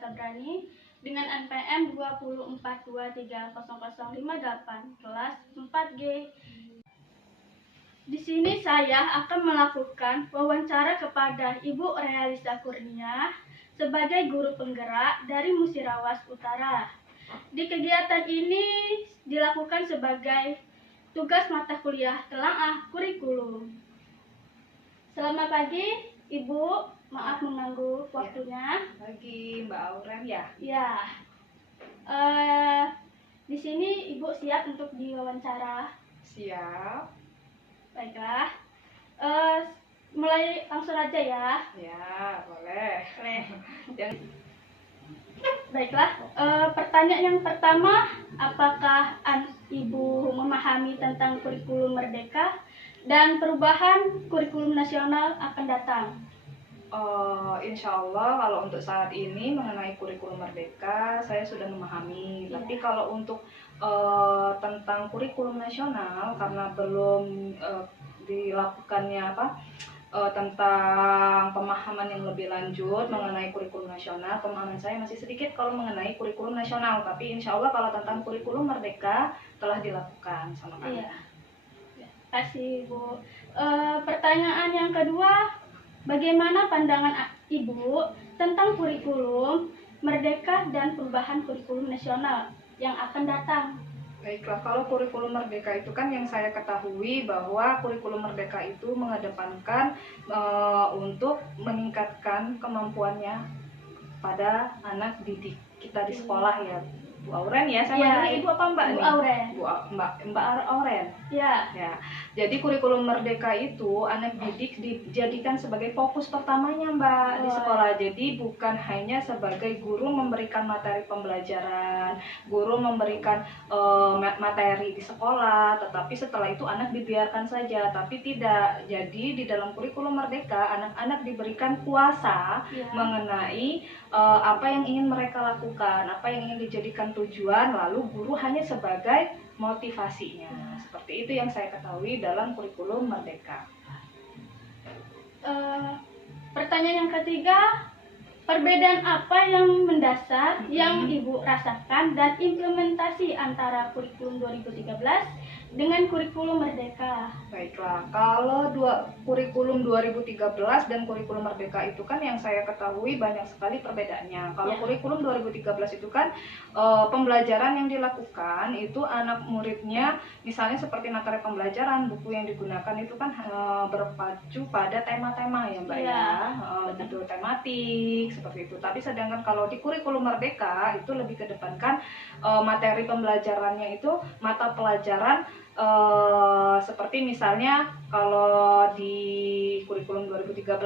Tabrani dengan NPM 2042300058 kelas 4G. Di sini saya akan melakukan wawancara kepada Ibu Realisa Kurnia sebagai guru penggerak dari Musirawas Utara. Di kegiatan ini dilakukan sebagai tugas mata kuliah telaah kurikulum. Selamat pagi, Ibu. Maaf mengganggu waktunya. Pagi, Mbak Auren ya? Ya. Di sini Ibu siap untuk diwawancara? Siap. Baiklah. Mulai langsung aja ya. Ya, boleh. Baiklah. Pertanyaan yang pertama, apakah Ibu memahami tentang kurikulum Merdeka dan perubahan kurikulum nasional akan datang? Insya Allah kalau untuk saat ini mengenai kurikulum Merdeka saya sudah memahami. Tapi kalau untuk tentang kurikulum nasional karena belum dilakukannya tentang pemahaman yang lebih lanjut mengenai kurikulum nasional, pemahaman saya masih sedikit kalau mengenai kurikulum nasional. Tapi insya Allah kalau tentang kurikulum Merdeka telah dilakukan sama kami. Iya. Terima kasih, Bu. Pertanyaan yang kedua, bagaimana pandangan Ibu tentang kurikulum Merdeka dan perubahan kurikulum nasional yang akan datang? Baiklah, kalau kurikulum Merdeka itu kan yang saya ketahui bahwa kurikulum Merdeka itu mengedepankan untuk meningkatkan kemampuannya pada anak didik kita di sekolah ya, Bu Auren ya. Saya manggilnya Ibu apa Mbak Bu nih? Auren. Mbak Auren. Ya. Ya. Jadi kurikulum Merdeka itu anak didik dijadikan sebagai fokus pertamanya Mbak di sekolah. Jadi bukan hanya sebagai guru memberikan materi pembelajaran, guru memberikan materi di sekolah, tetapi setelah itu anak dibiarkan saja. Tapi tidak. Jadi di dalam kurikulum Merdeka anak-anak diberikan kuasa mengenai apa yang ingin mereka lakukan, apa yang ingin dijadikan tujuan, lalu guru hanya sebagai motivasinya. Seperti itu yang saya ketahui dalam kurikulum Merdeka. Pertanyaan yang ketiga, perbedaan apa yang mendasar yang Ibu rasakan dan implementasi antara kurikulum 2013 dengan kurikulum Merdeka? Baiklah, kalau kurikulum 2013 dan kurikulum Merdeka itu kan yang saya ketahui banyak sekali perbedaannya. Kalau kurikulum 2013 itu kan pembelajaran yang dilakukan itu anak muridnya misalnya seperti materi pembelajaran, buku yang digunakan itu kan berpacu pada tema-tema ya Mbak gitu, tematik seperti itu. Tapi sedangkan kalau di kurikulum Merdeka itu lebih kedepankan materi pembelajarannya itu mata pelajaran seperti misalnya kalau di kurikulum 2013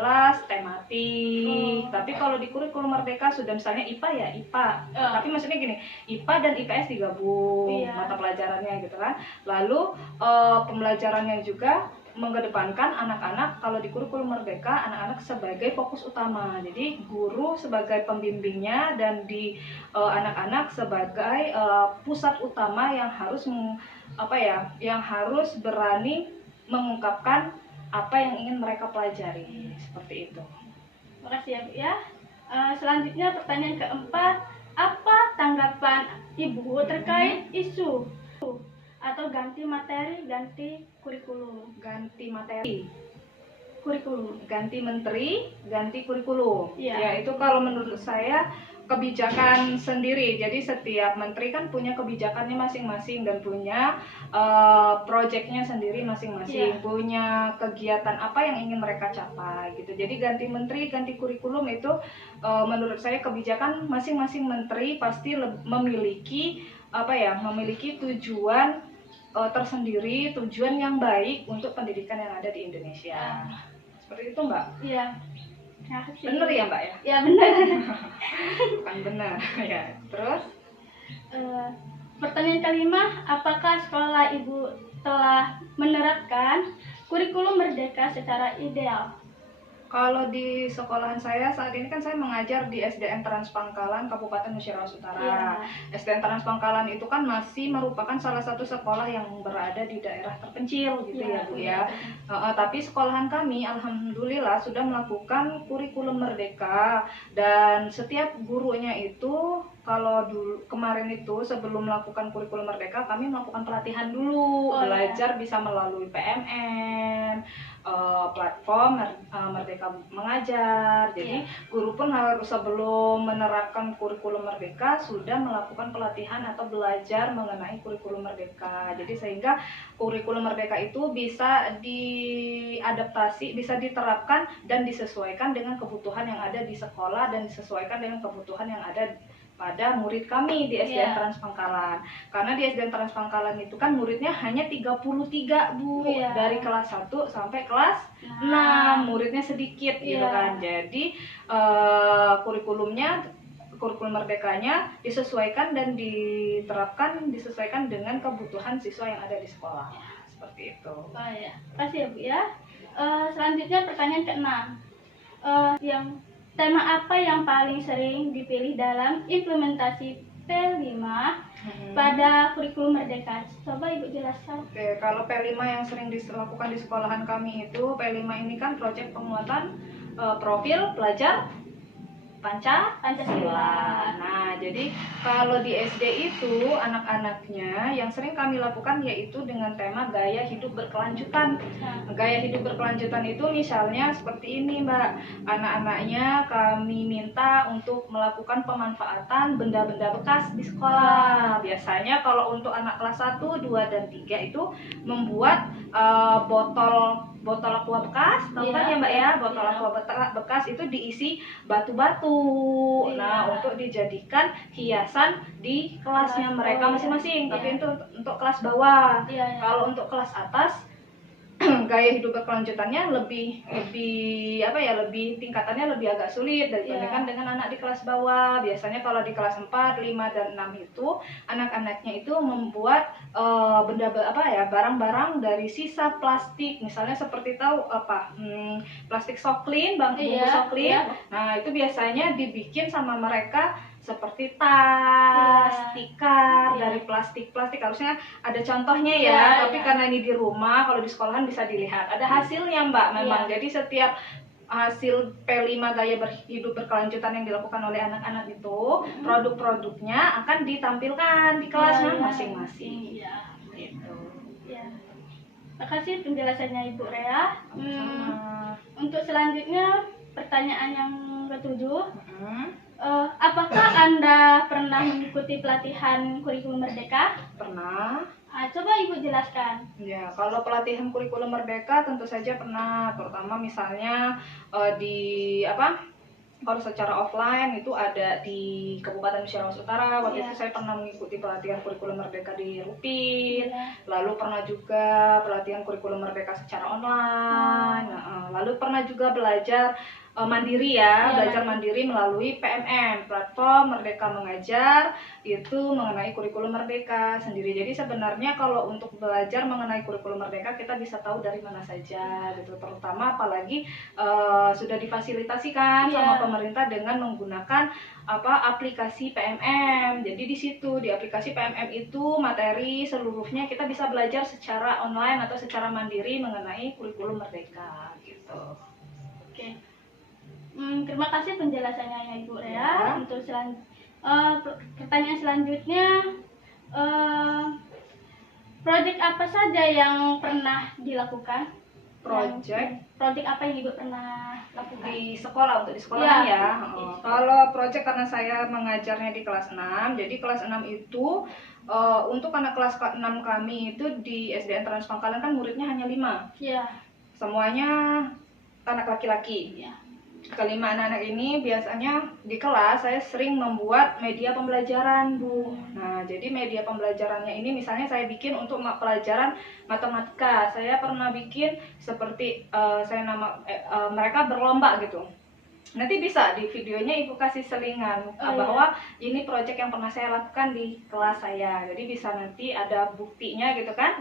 tematik, tapi kalau di kurikulum Merdeka sudah misalnya IPA ya IPA, tapi maksudnya gini, IPA dan IPS digabung mata pelajarannya gitu kan. Lalu pembelajarannya juga mengedepankan anak-anak, kalau di kurikulum Merdeka anak-anak sebagai fokus utama, jadi guru sebagai pembimbingnya dan di anak-anak sebagai pusat utama yang harus yang harus berani mengungkapkan apa yang ingin mereka pelajari, seperti itu. Terima kasih ya Bu ya. Selanjutnya pertanyaan keempat, apa tanggapan Ibu terkait isu atau ganti materi, ganti kurikulum? Ganti materi, kurikulum, ganti menteri, ganti kurikulum. Ya, itu kalau menurut saya kebijakan sendiri. Jadi setiap menteri kan punya kebijakannya masing-masing dan punya proyeknya sendiri masing-masing, punya kegiatan apa yang ingin mereka capai gitu. Jadi ganti menteri, ganti kurikulum itu menurut saya kebijakan masing-masing menteri pasti memiliki memiliki tujuan tersendiri, tujuan yang baik untuk pendidikan yang ada di Indonesia. Seperti itu Mbak? Iya. Benar ya Mbak ya? Ya benar. Bukan benar ya. Terus? Pertanyaan kelima, apakah sekolah Ibu telah menerapkan kurikulum Merdeka secara ideal? Kalau di sekolahan saya saat ini kan saya mengajar di SDN Transpangkalan Kabupaten Musirawas Utara. Iya. SDN Transpangkalan itu kan masih merupakan salah satu sekolah yang berada di daerah terpencil gitu ya Bu ya. Tapi sekolahan kami alhamdulillah sudah melakukan kurikulum merdeka, dan setiap gurunya itu kalau dulu kemarin itu sebelum melakukan kurikulum merdeka kami melakukan pelatihan dulu, belajar bisa melalui PMM, platform Merdeka Mengajar. Jadi guru pun harus sebelum menerapkan kurikulum merdeka sudah melakukan pelatihan atau belajar mengenai kurikulum merdeka. Jadi sehingga kurikulum merdeka itu bisa diadaptasi, bisa diterapkan dan disesuaikan dengan kebutuhan yang ada di sekolah dan disesuaikan dengan kebutuhan yang ada pada murid kami di SDN Transpangkalan. Karena di SDN Transpangkalan itu kan muridnya hanya 33 Bu, dari kelas 1 sampai kelas 6, muridnya sedikit gitu kan. Jadi kurikulum merdekanya disesuaikan dan diterapkan disesuaikan dengan kebutuhan siswa yang ada di sekolah. Seperti itu. Oh ya, kasih ya Bu ya. Selanjutnya pertanyaan ke-6. Tema apa yang paling sering dipilih dalam implementasi P5 pada kurikulum merdeka? Coba Ibu jelaskan. Oke, kalau P5 yang sering dilakukan di sekolahan kami itu, P5 ini kan proyek penguatan profil pelajar Pancasila. Nah, jadi kalau di SD itu anak-anaknya yang sering kami lakukan yaitu dengan tema gaya hidup berkelanjutan. Gaya hidup berkelanjutan itu misalnya seperti ini Mbak, anak-anaknya kami minta untuk melakukan pemanfaatan benda-benda bekas di sekolah. Biasanya kalau untuk anak kelas 1, 2, dan 3 itu membuat botol aqua bekas, tahu kan ya Mbak ya, botol aqua bekas itu diisi batu-batu. Nah, untuk dijadikan hiasan di kelasnya mereka masing-masing. Tapi untuk kelas bawah. Kalau untuk kelas atas gaya hidup berkelanjutannya lebih tingkatannya lebih agak sulit dibandingkan dengan anak di kelas bawah. Biasanya kalau di kelas 4, 5, dan 6 itu anak-anaknya itu membuat barang-barang dari sisa plastik, misalnya seperti plastik soklin, bungkus soklin. Nah, itu biasanya dibikin sama mereka seperti tas, tikar dari plastik harusnya ada contohnya ya, tapi karena ini di rumah, kalau di sekolahan bisa dilihat ada hasilnya Mbak memang. Jadi setiap hasil P5 gaya hidup berkelanjutan yang dilakukan oleh anak-anak itu, produk-produknya akan ditampilkan di kelasnya masing-masing. Gitu. Makasih penjelasannya Ibu Rea. Untuk selanjutnya pertanyaan yang ke-7. Apakah Anda pernah mengikuti pelatihan kurikulum merdeka? Pernah. Coba Ibu jelaskan. Ya, kalau pelatihan kurikulum merdeka tentu saja pernah, terutama misalnya kalau secara offline itu ada di Kabupaten Musirawas Utara. Waktu itu saya pernah mengikuti pelatihan kurikulum merdeka di Rupin. Lalu pernah juga pelatihan kurikulum merdeka secara online. Lalu pernah juga belajar mandiri belajar mandiri melalui PMM, platform Merdeka Mengajar, itu mengenai kurikulum merdeka sendiri. Jadi sebenarnya kalau untuk belajar mengenai kurikulum merdeka kita bisa tahu dari mana saja gitu, terutama apalagi sudah difasilitasikan sama pemerintah dengan menggunakan aplikasi PMM. Jadi di situ di aplikasi PMM itu materi seluruhnya kita bisa belajar secara online atau secara mandiri mengenai kurikulum merdeka gitu. Oke. Terima kasih penjelasannya ya Ibu Rea. Untuk pertanyaan selanjutnya, proyek apa saja yang pernah dilakukan? Proyek apa yang Ibu pernah lakukan? Di sekolah, untuk di sekolah Kalau proyek karena saya mengajarnya di kelas 6, jadi kelas 6 itu untuk anak kelas 6 kami itu di SDN Transpangkalan kan muridnya hanya 5. Semuanya anak laki-laki. Kelima anak-anak ini biasanya di kelas saya sering membuat media pembelajaran Bu. Nah, jadi media pembelajarannya ini misalnya saya bikin untuk pelajaran matematika. Saya pernah bikin seperti mereka berlomba gitu. Nanti bisa di videonya Ibu kasih selingan bahwa ini proyek yang pernah saya lakukan di kelas saya. Jadi bisa nanti ada buktinya gitu kan.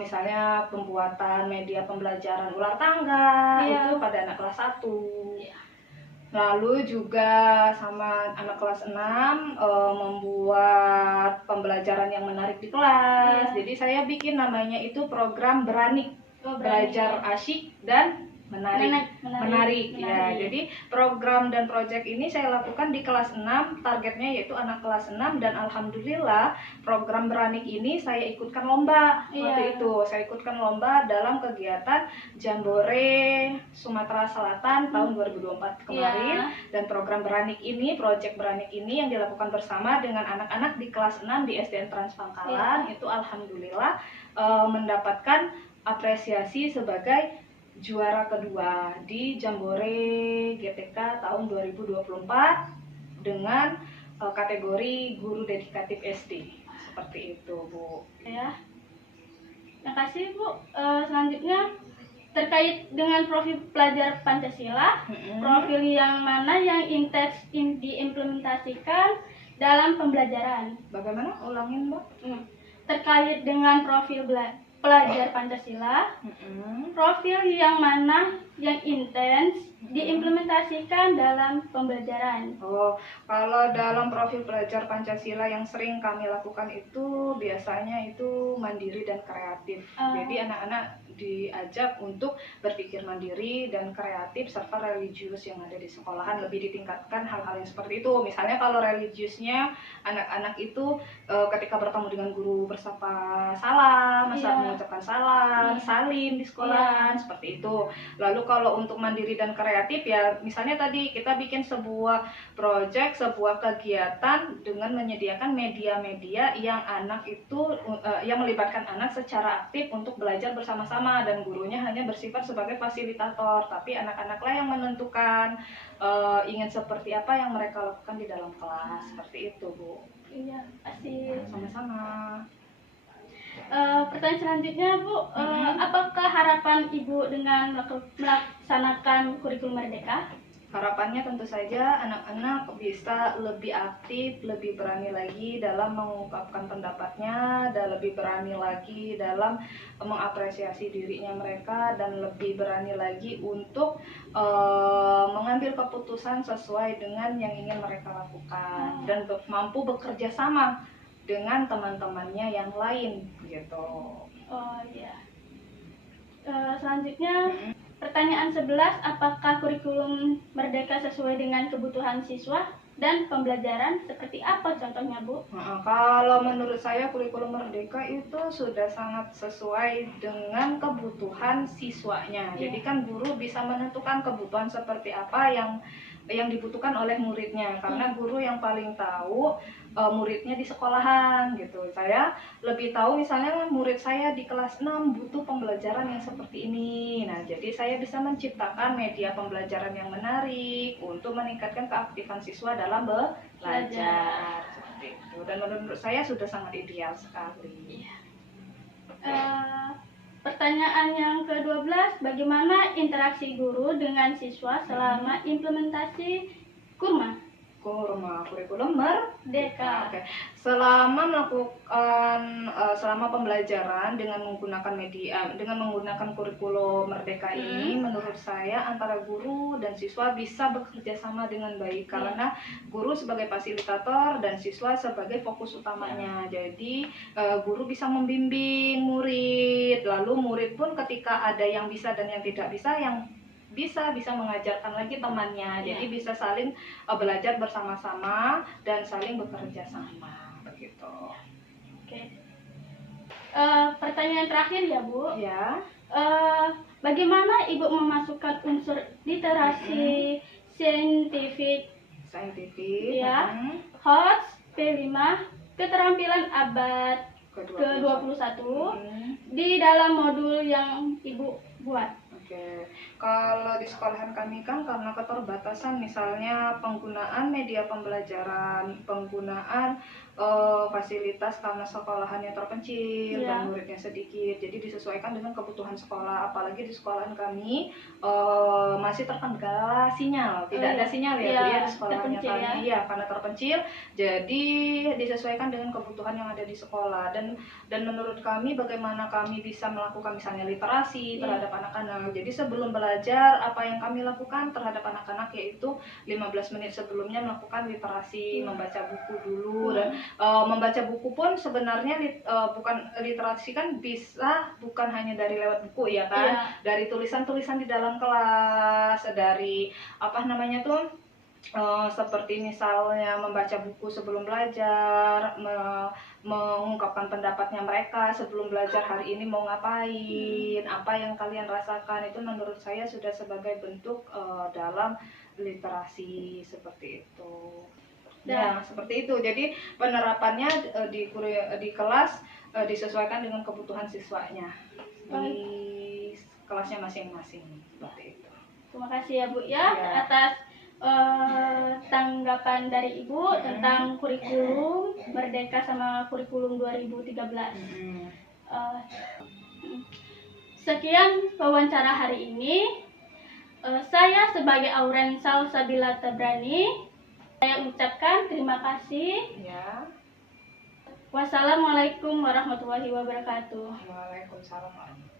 Misalnya pembuatan media pembelajaran ular tangga itu pada anak kelas 1. Lalu juga sama anak kelas 6 membuat pembelajaran yang menarik di kelas. Jadi saya bikin namanya itu program Beranik. Belajar asyik dan menarik. Ya. Jadi program dan proyek ini saya lakukan di kelas 6, targetnya yaitu anak kelas 6, dan alhamdulillah program Beranik ini saya ikutkan lomba. Waktu itu saya ikutkan lomba dalam kegiatan Jambore Sumatera Selatan tahun 2024 kemarin. Dan program Beranik ini, proyek Beranik ini yang dilakukan bersama dengan anak-anak di kelas 6 di SDN Trans Pangkalan itu alhamdulillah mendapatkan apresiasi sebagai juara kedua di Jambore GTK tahun 2024 dengan kategori guru dedikatif SD. Seperti itu, Bu. Ya. Terima kasih, Bu. Selanjutnya terkait dengan profil pelajar Pancasila, profil yang mana yang intens diimplementasikan dalam pembelajaran. Bagaimana? Ulangin, Mbak. Terkait dengan profil pelajar Pancasila, profil yang mana yang intens diimplementasikan dalam pembelajaran. Kalau dalam profil pelajar Pancasila yang sering kami lakukan itu biasanya itu mandiri dan kreatif. Jadi anak-anak diajak untuk berpikir mandiri dan kreatif serta religius yang ada di sekolahan lebih ditingkatkan hal-hal yang seperti itu. Misalnya kalau religiusnya anak-anak itu ketika bertemu dengan guru bersapa salam, mengucapkan salam, salim di sekolahan, seperti itu. Lalu kalau untuk mandiri dan kreatif ya misalnya tadi kita bikin sebuah proyek, sebuah kegiatan dengan menyediakan media-media yang anak itu yang melibatkan anak secara aktif untuk belajar bersama-sama, dan gurunya hanya bersifat sebagai fasilitator, tapi anak-anaklah yang menentukan ingin seperti apa yang mereka lakukan di dalam kelas. Seperti itu, Bu. Iya, kasih. Sama-sama. Pertanyaan selanjutnya, Bu, apakah harapan Ibu dengan melaksanakan kurikulum Merdeka? Harapannya tentu saja anak-anak bisa lebih aktif, lebih berani lagi dalam mengungkapkan pendapatnya, dan lebih berani lagi dalam mengapresiasi dirinya mereka, dan lebih berani lagi untuk mengambil keputusan sesuai dengan yang ingin mereka lakukan, dan mampu bekerja sama dengan teman-temannya yang lain gitu. Selanjutnya pertanyaan 11, apakah kurikulum Merdeka sesuai dengan kebutuhan siswa dan pembelajaran? Seperti apa contohnya, Bu? Kalau menurut saya kurikulum Merdeka itu sudah sangat sesuai dengan kebutuhan siswanya. Jadi kan guru bisa menentukan kebutuhan seperti apa yang dibutuhkan oleh muridnya, karena guru yang paling tahu muridnya di sekolahan gitu. Saya lebih tahu misalnya murid saya di kelas 6 butuh pembelajaran yang seperti ini. Nah, jadi saya bisa menciptakan media pembelajaran yang menarik untuk meningkatkan keaktifan siswa dalam belajar. Seperti itu. Dan menurut saya sudah sangat ideal sekali. Pertanyaan yang ke-12, bagaimana interaksi guru dengan siswa selama implementasi kurikulum Merdeka. Selama pembelajaran dengan menggunakan kurikulum Merdeka ini, menurut saya antara guru dan siswa bisa bekerja sama dengan baik, karena guru sebagai fasilitator dan siswa sebagai fokus utamanya. Jadi guru bisa membimbing murid, lalu murid pun ketika ada yang bisa dan yang tidak bisa, yang bisa mengajarkan lagi temannya. Jadi bisa saling belajar bersama-sama dan saling bekerja sama begitu. Pertanyaan terakhir ya, Bu. Ya. Bagaimana Ibu memasukkan unsur literasi saintifik ya, HOTS P5, keterampilan abad ke-21 di dalam modul yang Ibu buat? Oke, kalau di sekolahan kami kan karena keterbatasan misalnya penggunaan media pembelajaran, penggunaan fasilitas karena sekolahannya terpencil Iya. dan muridnya sedikit, jadi disesuaikan dengan kebutuhan sekolah. Apalagi di sekolahan kami masih terkendala sinyal, tidak ada sinyal ya, Iya, Bu, ya di sekolahnya terpencil ya. kami, ya karena terpencil, jadi disesuaikan dengan kebutuhan yang ada di sekolah. Dan menurut kami bagaimana kami bisa melakukan misalnya literasi terhadap anak-anak. Jadi sebelum belajar apa yang kami lakukan terhadap anak-anak yaitu 15 menit sebelumnya melakukan literasi, membaca buku dulu. Dan membaca buku pun sebenarnya bukan literasi kan bisa bukan hanya dari lewat buku ya kan, dari tulisan-tulisan di dalam kelas, dari apa namanya tuh seperti misalnya membaca buku sebelum belajar, mengungkapkan pendapatnya mereka sebelum belajar hari ini mau ngapain, apa yang kalian rasakan, itu menurut saya sudah sebagai bentuk dalam literasi seperti itu. Ya, seperti itu. Jadi penerapannya di kelas disesuaikan dengan kebutuhan siswanya di kelasnya masing-masing seperti itu. Terima kasih ya Bu ya atas tanggapan dari Ibu tentang kurikulum Merdeka sama kurikulum 2013. Sekian wawancara hari ini. Saya sebagai Auren Salsabila Tabrani, saya ucapkan terima kasih. Ya. Wassalamualaikum warahmatullahi wabarakatuh. Waalaikumsalam.